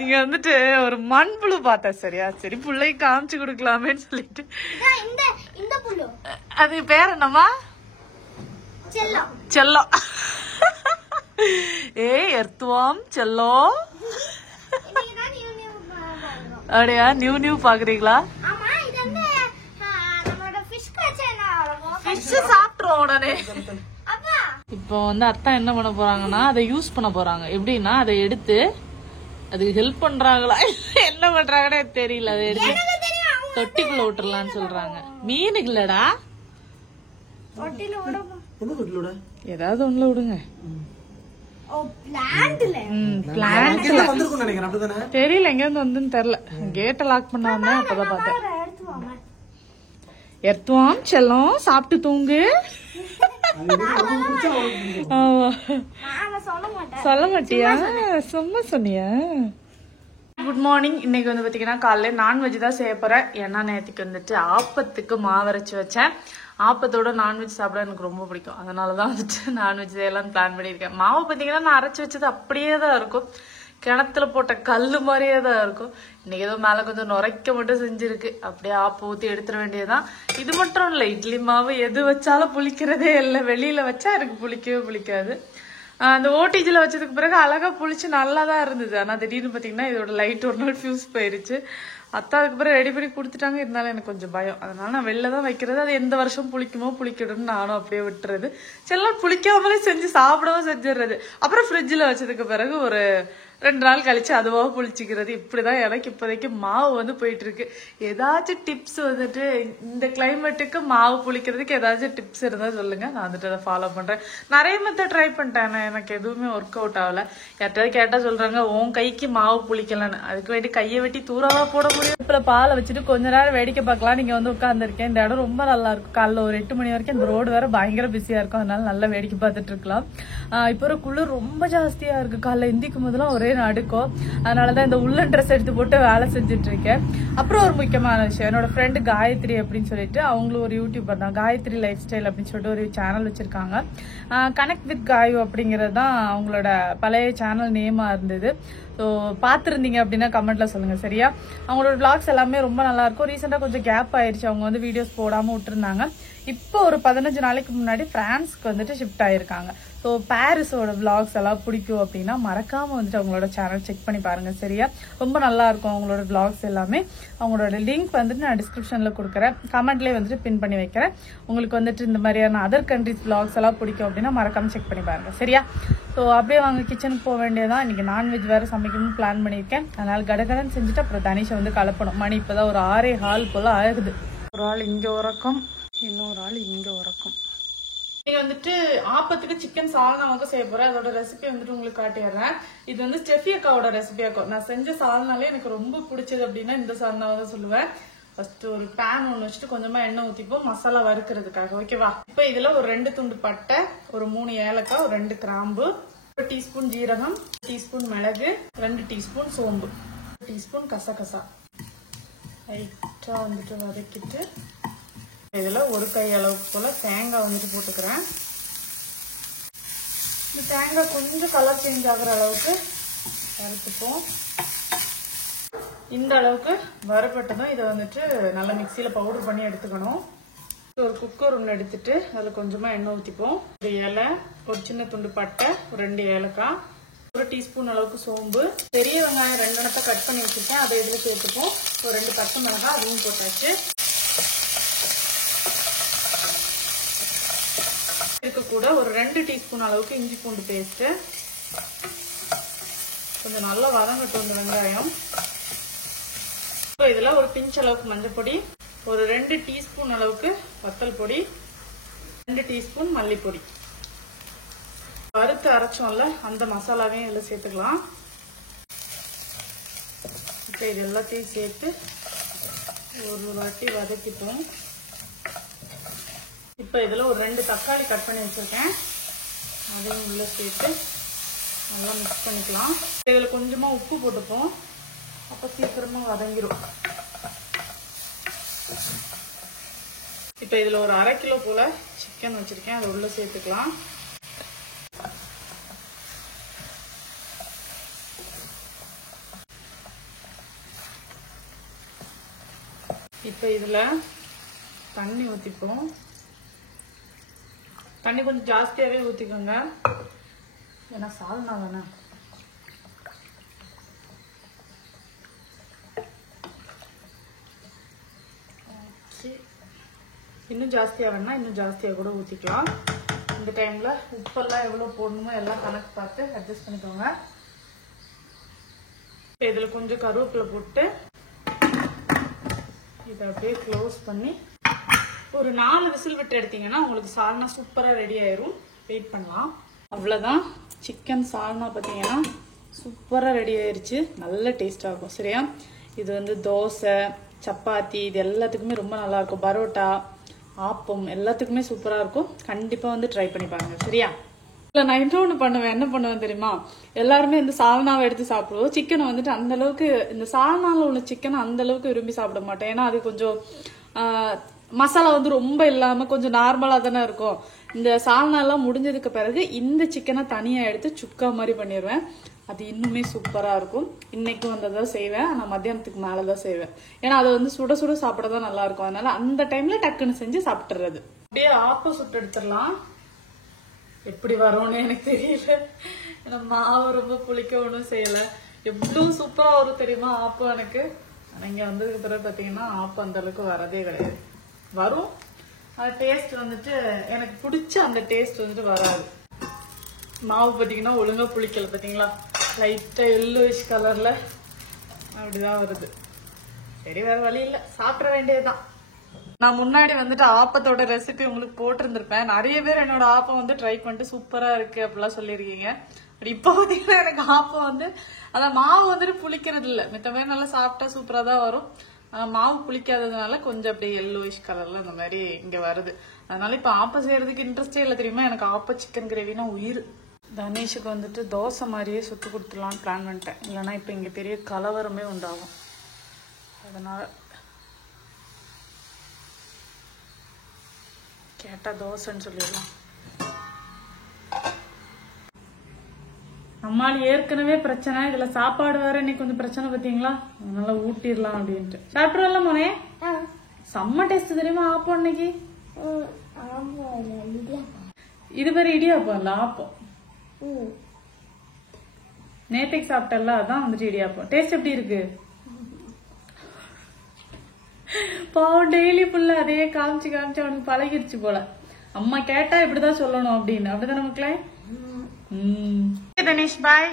இங்க வந்துட்டு ஒரு மண்புழு பார்த்தேன். சரியா, சரி புள்ளை காமிச்சு கொடுக்கலாமேன்னு சொல்லிட்டு. அது பேர் என்னம்மா? செல்லம். எர்த்துவாம் செல்லம். அப்படியா, நியூ பாக்குறீங்களா? சாப்பிட்டுருவோம் உடனே. இப்போ வந்து அத்தா என்ன பண்ண போறாங்கன்னா அதை யூஸ் பண்ண போறாங்க. எப்படின்னா அதை எடுத்து அதுக்கு ஹெல்ப் பண்றாங்களா என்ன பண்றாங்கன்னு தெரியல. அதை எடுத்து தொட்டிக்குள்ள விட்டுறலான்னு சொல்றாங்க. மீனுக்கு இல்லடா, ஏதாவது ஒண்ணுல விடுங்க. தெரியல எங்க இருந்து வந்துன்னு தெரியல. கேட்ட லாக் பண்ணாம அப்பதான் பார்த்தேன். எர்த்துவாம் செல்லம், சாப்பிட்டு தூங்கு. சொல்ல மாட்டியா? சும்மா சொன்னியா? Good morning. இன்னைக்கு வந்து பாத்தீங்கன்னா காலையில நான்வெஜ் தான் செய்ய போறேன். ஏன்னா நேற்றுக்கு வந்துட்டு ஆப்பத்துக்கு மாவரைச்சு வச்சேன். ஆப்பத்தோட நான்வெஜ் சாப்பிட எனக்கு ரொம்ப பிடிக்கும். அதனாலதான் வந்துட்டு நான்வெஜ் செய்யலாம்னு பிளான் பண்ணியிருக்கேன். மாவு பாத்தீங்கன்னா நான் அரைச்சு வச்சது அப்படியே தான் இருக்கும். கிணத்துல போட்ட கல்லு மாதிரியே தான் இருக்கும். இன்னைக்கு ஏதோ மேல கொஞ்சம் நுரைக்க மட்டும் செஞ்சிருக்கு. அப்படியே ஆப்ப ஊத்தி எடுத்துட வேண்டியதுதான். இது மட்டும் இல்ல, இட்லி மாவு எது வச்சாலும் புளிக்கிறதே இல்லை. வெளியில வச்சா எனக்கு புளிக்கவே புளிக்காது. அந்த ஓடிஜில வச்சதுக்கு பிறகு அழகா புளிச்சு நல்லா தான் இருந்தது. ஆனா திடீர்னு பாத்தீங்கன்னா இதோட லைட் ஒரு நாள் ஃபியூஸ் போயிருச்சு. அத்தா அதுக்கு பிறகு ரெடி பண்ணி கொடுத்துட்டாங்க. இருந்தாலும் எனக்கு கொஞ்சம் பயம். அதனால நான் வெளில தான் வைக்கிறது. அது எந்த வருஷம் புளிக்குமோ புளிக்கணும்னு நானும் அப்படியே விட்டுறது. சில புளிக்காமலே செஞ்சு சாப்பிடவும் செஞ்சிடுறது. அப்புறம் ஃப்ரிட்ஜில் வச்சதுக்கு பிறகு ஒரு 2 நாள் கழிச்சு அதுவாக புளிச்சிக்கிறது. இப்படிதான் எனக்கு இப்போதைக்கு மாவு வந்து போயிட்டு இருக்கு. ஏதாச்சும் டிப்ஸ் வந்துட்டு இந்த கிளைமேட்டுக்கு மாவு புளிக்கிறதுக்கு ஏதாச்சும் டிப்ஸ் இருந்தா சொல்லுங்க. நான் வந்துட்டு அதை ஃபாலோ பண்றேன். நிறைய மெத்தட் ட்ரை பண்ணிட்டேன். எனக்கு எதுவுமே ஒர்க் அவுட் ஆகல. யார்ட்டாவது கேட்டா சொல்றாங்க உன் கைக்கு மாவு புளிக்கலன்னு. அதுக்கு வேண்டி கையை வெட்டி தூரவா போட முடியும். இப்ப பாலை வச்சுட்டு கொஞ்ச நேரம் வேடிக்கை பார்க்கலாம். நீங்க வந்து உட்காந்துருக்கேன். இந்த இடம் ரொம்ப நல்லா இருக்கும். காலைல ஒரு 8 மணி வரைக்கும் இந்த ரோடு வேற பயங்கர பிஸியா இருக்கும். அதனால நல்லா வேடிக்கை பார்த்துட்டு இருக்கலாம். இப்போ ஒரு குளிர் ரொம்ப ஜாஸ்தியா இருக்கு. காலைல எந்திக்கும் போதெல்லாம் ஒரே நடுக்கும். அதனாலதான் இந்த உள்ளன் ட்ரெஸ் எடுத்து போட்டு வேலை செஞ்சுட்டு இருக்கேன். அப்புறம் ஒரு முக்கியமான விஷயம், என்னோட ஃப்ரெண்டு காயத்ரி அப்படின்னு சொல்லிட்டு அவங்களும் ஒரு யூடியூபர் தான். காயத்ரி லைஃப் ஸ்டைல் அப்படின்னு சொல்லிட்டு ஒரு சேனல் வச்சிருக்காங்க. கனெக்ட் வித் காயு அப்படிங்கிறது தான் அவங்களோட பழைய சேனல் நேமா இருந்தது. ஸோ பார்த்துருந்தீங்க அப்படின்னா கமெண்ட்ல சொல்லுங்க. சரியா, அவங்களோட விளாக்ஸ் எல்லாமே ரொம்ப நல்லா இருக்கும். ரீசெண்டா கொஞ்சம் கேப் ஆயிடுச்சு. அவங்க வந்து வீடியோஸ் போடாம விட்டுருந்தாங்க. இப்போ ஒரு 15 நாளைக்கு முன்னாடி பிரான்ஸ்க்கு வந்துட்டு ஷிஃப்ட் ஆயிருக்காங்க. ஸோ பாரிஸோட விளாக்ஸ் எல்லாம் பிடிக்கும் அப்படின்னா மறக்காம வந்துட்டு அவங்களோட சேனல் செக் பண்ணி பாருங்க. சரியா, ரொம்ப நல்லா இருக்கும் அவங்களோட விளாக்ஸ் எல்லாமே. அவங்களோட லிங்க் வந்துட்டு நான் டிஸ்கிரிப்ஷன்ல கொடுக்குறேன். கமெண்ட்லேயே வந்துட்டு பின் பண்ணி வைக்கிறேன். உங்களுக்கு வந்துட்டு இந்த மாதிரியான அதர் கண்ட்ரிஸ் விளாக்ஸ் எல்லாம் பிடிக்கும் அப்படின்னா மறக்காம செக் பண்ணி பாருங்க. சரியா, ஸோ அப்படியே வாங்க கிச்சனுக்கு போக வேண்டியதான். இன்னைக்கு நான்வெஜ் வேற சமைக்கணும்னு பிளான் பண்ணியிருக்கேன். அதனால கடகடன் செஞ்சுட்டு அப்புறம் தனிஷை வந்து கலப்பணும். மணி இப்போதான் ஒரு 6:15 போல ஆகுது. ஒரு ஆள் இங்க உறக்கம், இன்னொரு ஆள் இங்க உறக்கம். நீங்க வந்துட்டு ஆப்பத்துக்கு சிக்கன் சால்னா வந்து செய்ய போறேன். அதோட ரெசிபி வந்துட்டு உங்களுக்கு காட்டிடுறேன். இது வந்து ஸ்டெஃபி அக்காவோட ரெசிபி இருக்கும். நான் செஞ்ச சால்னாலே எனக்கு ரொம்ப பிடிச்சது அப்படின்னா இந்த சால்னாவை தான் சொல்லுவேன். ஃபர்ஸ்ட் ஒரு பேன் ஒன்று வச்சுட்டு கொஞ்சமா எண்ணெய் ஊத்திப்போம் மசாலா வறுக்கிறதுக்காக. ஓகேவா, இப்போ இதுல ஒரு 2 துண்டு பட்டை, ஒரு 3 ஏலக்காய், ஒரு 2 கிராம்பு, 1 டீஸ்பூன் ஜீரகம், 1 டீஸ்பூன் மிளகு, 2 டீஸ்பூன் சோம்பு, 1 டீஸ்பூன் கசகசா லைட்டா வந்துட்டு வதக்கிட்டு இதுல ஒரு கை அளவுக்கு போல தேங்காய் வந்துட்டு போட்டுக்கிறேன். இந்த தேங்காய் கொஞ்சம் கலர் சேஞ்ச் ஆகுற அளவுக்கு வறுத்துப்போம். இந்த அளவுக்கு வறுபட்டதும் இதை வந்துட்டு நல்லா மிக்சியில பவுடர் பண்ணி எடுத்துக்கணும். ஒரு குக்கர் ஒன்று எடுத்துட்டு அதுல கொஞ்சமா எண்ணெய் ஊத்திப்போம். ஒரு இலை, ஒரு சின்ன துண்டு பட்டை, ஒரு 2 ஏலக்காய், 1 டீஸ்பூன் அளவுக்கு சோம்பு, பெரிய வெங்காயம் 2 எண்ணத்தை கட் பண்ணி வச்சிருக்கேன். அதை இதுல சேர்த்துப்போம். ஒரு 2 பச்சை மிளகாய் அதையும் போட்டாச்சு. இதுக்கு கூட ஒரு 2 டீஸ்பூன் அளவுக்கு இஞ்சி பூண்டு பேஸ்ட். கொஞ்சம் நல்லா வதங்கட்டும் இந்த வெங்காயம். இதுல ஒரு பிஞ்ச் அளவுக்கு மஞ்சள் பொடி, ஒரு 2 டீஸ்பூன் அளவுக்கு வத்தல் பொடி, 2 டீஸ்பூன் மல்லிப்பொடி. வறுத்து அரைச்சோம்ல அந்த மசாலாவையும் இதுல சேர்த்துக்கலாம். இப்போ இது எல்லாத்தையும் சேர்த்து ஒரு வாட்டி வதக்கிட்டோம். இப்போ இதுல ஒரு 2 தக்காளி கட் பண்ணி வச்சிருக்கேன். அதையும் உள்ள சேர்த்து நல்லா மிக்ஸ் பண்ணிக்கலாம். இதுல கொஞ்சமா உப்பு போட்டுப்போம். அப்ப சீக்கிரமா வதங்கிரும். இப்ப இதுல ஒரு 1/2 கிலோ போல சிக்கன் வச்சிருக்கேன். அதை உள்ள சேர்த்துக்கலாம். இப்போ இதுல தண்ணி ஊத்திப்போம். தண்ணி கொஞ்சம் ஜாஸ்தியாவே ஊத்திக்கோங்க, ஏன்னா சால்னா தானே. இன்னும் ஜாஸ்தியா வேணா இன்னும் ஜாஸ்தியா கூட ஊத்திக்கலாம். இந்த டைம்ல உப்பெல்லாம் எவ்வளவு போடணுமோ எல்லாம் கணக்கு பார்த்து அட்ஜஸ்ட் பண்ணிக்கோங்க. இதுல கொஞ்சம் கருவேப்பிலை போட்டு இதை அப்படியே க்ளோஸ் பண்ணி ஒரு 4 விசில் விட்டு எடுத்தீங்கன்னா உங்களுக்கு சால்னா சூப்பரா ரெடி ஆயிரும். வெயிட் பண்ணலாம். அவ்வளவுதான், சிக்கன் சால்னா பார்த்தீங்கன்னா சூப்பரா ரெடி ஆயிருச்சு. நல்ல டேஸ்டா இருக்கும். சரியா, இது வந்து தோசை, சப்பாத்தி இது எல்லாத்துக்குமே ரொம்ப நல்லா இருக்கும். பரோட்டா, ஆப்பம் எல்லாத்துக்குமே சூப்பரா இருக்கும். கண்டிப்பா வந்து ட்ரை பண்ணி பாருங்க. சரியா, இல்ல நான் இன்னொன்னு பண்ணுவேன். என்ன பண்ணுவேன் தெரியுமா, எல்லாருமே இந்த சால்னாவை எடுத்து சாப்பிடுவோம். சிக்கனை வந்துட்டு அந்த அளவுக்கு இந்த சால்னால உள்ள சிக்கனை அந்த அளவுக்கு விரும்பி சாப்பிட மாட்டேன். ஏன்னா அது கொஞ்சம் மசாலா வந்து ரொம்ப இல்லாம கொஞ்சம் நார்மலா தானே இருக்கும். இந்த சால்னாலாம் முடிஞ்சதுக்கு பிறகு இந்த சிக்கனை தனியா எடுத்து சுக்கா மாதிரி பண்ணிடுவேன். அது இன்னுமே சூப்பரா இருக்கும். இன்னைக்கு வந்ததான் செய்வேன், ஆனா மத்தியானத்துக்கு மேலதான் செய்வேன். ஏன்னா அது வந்து சுட சுட சாப்பிடதான் நல்லா இருக்கும். அதனால அந்த டைம்ல டக்குன்னு செஞ்சு சாப்பிட்டுறது. அப்படியே ஆப்போசிட் எடுத்துடலாம். எப்படி வரும்னு எனக்கு தெரியல, ஏன்னா மாவு ரொம்ப புளிக்க ஒன்றும் செய்யல. எவ்வளவு சூப்பரா வரும் தெரியுமா ஆப்பம் எனக்கு. ஆனா இங்க வந்ததுக்கு பிறகு பாத்தீங்கன்னா ஆப்பம் அந்த அளவுக்கு வரதே கிடையாது. வரும், அந்த டேஸ்ட் வந்துட்டு எனக்கு பிடிச்ச அந்த டேஸ்ட் வந்துட்டு வராது. மாவு பாத்தீங்கன்னா ஒழுங்கா புளிக்கல, பாத்தீங்களா, லைட்டா எல்லோயிஷ் கலர்ல அப்படிதான் வருது. சரி, வேற வழி இல்ல, சாப்பிட வேண்டியதுதான். நான் முன்னாடி வந்துட்டு ஆப்பத்தோட ரெசிபி உங்களுக்கு போட்டிருந்திருப்பேன். நிறைய பேர் என்னோட ஆப்பம் வந்து ட்ரை பண்ணிட்டு சூப்பரா இருக்கு அப்படிலாம் சொல்லியிருக்கீங்க. இப்ப பாத்தீங்கன்னா எனக்கு ஆப்பம் வந்து அதான் மாவு வந்துட்டு புளிக்கிறது இல்ல. மித்த மாதிரி நல்லா சாப்பிட்டா சூப்பரா தான் வரும். மாவு புளிக்காததுனால கொஞ்சம் அப்படியே எல்லோயிஷ் கலர்ல அந்த மாதிரி இங்க வருது. அதனால இப்ப ஆப்பம் செய்யறதுக்கு இன்ட்ரெஸ்டே இல்லை தெரியுமா. எனக்கு ஆப்ப சிக்கன் கிரேவினா உயிர். தனேஷுக்கு வந்துட்டு தோசை மாதிரியே சுட்டு கொடுத்துடலான்னு பிளான் பண்ணிட்டேன். இல்லைன்னா இப்ப இங்க பெரிய கலவரமே உண்டாகும். அதனால கேட்டா தோசைன்னு சொல்லிடலாம். அம்மாள் ஏற்கனவே பிரச்சனை, இதுல சாப்பாடு வேற இன்னைக்கு கொஞ்சம் பிரச்சனை பாத்தீங்களா. அதனால ஊட்டிடலாம் அப்படின்ட்டு. சாப்பிடுவல்ல மோனே, செம்ம டேஸ்ட் தெரியுமா ஆப்பம் இன்னைக்கு. இது பேரு இடியாப்பம் இல்ல, ஆப்பம். நேத்தைக்கு சாப்பிட்டல, அதான் வந்துட்டு இடியாப்பம். டேஸ்ட் எப்படி இருக்கு? பாவம் டெய்லி ஃபுல்லா அதையே காமிச்சு காமிச்சு அவனுக்கு பழகிருச்சு போல. அம்மா கேட்டா இப்படிதான் சொல்லணும் அப்படின்னு. அப்படிதான் மக்களே. தனேஷ் பாய்.